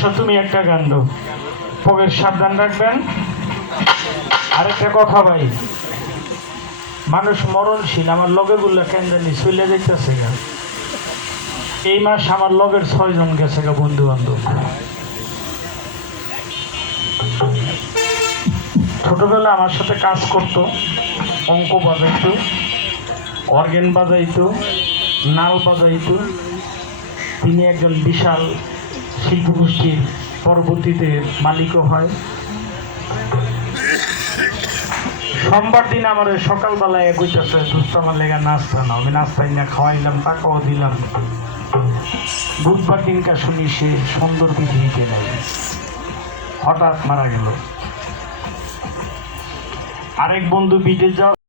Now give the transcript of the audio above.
আসো তুমি একটা গান দাও, পকেট সাবধান রাখবেন। আরেকটা কথা ভাই, মানুষ মরণশীল, আমার লগে গুলা কেন জানি চলে যাইতেছে গা। এই মাস আমার লগের 6 জন গেছে গা বন্ধু বান্ধব। ছোটবেলা আমার সাথে কাজ করতো, অঙ্ক বাজাইতো, অর্গেন বাজাইতো, নাল বাজাইতো। তিনি একজন বিশাল শিল্পগোষ্ঠীর পরবর্তীতে মালিকও হয়। সোমবার দিন আমার সকালবেলায় কইতেছে, দুস্থ আমার লেগা নাস্তা না, আমি নাস্তাই না খাওয়াইলাম, টাকাও দিলাম। বুধবার দিনকার শুনি সে সুন্দর পৃথিবীতে নেই, হঠাৎ মারা গেল। আরেক বন্ধু বিদেশ যাওয়া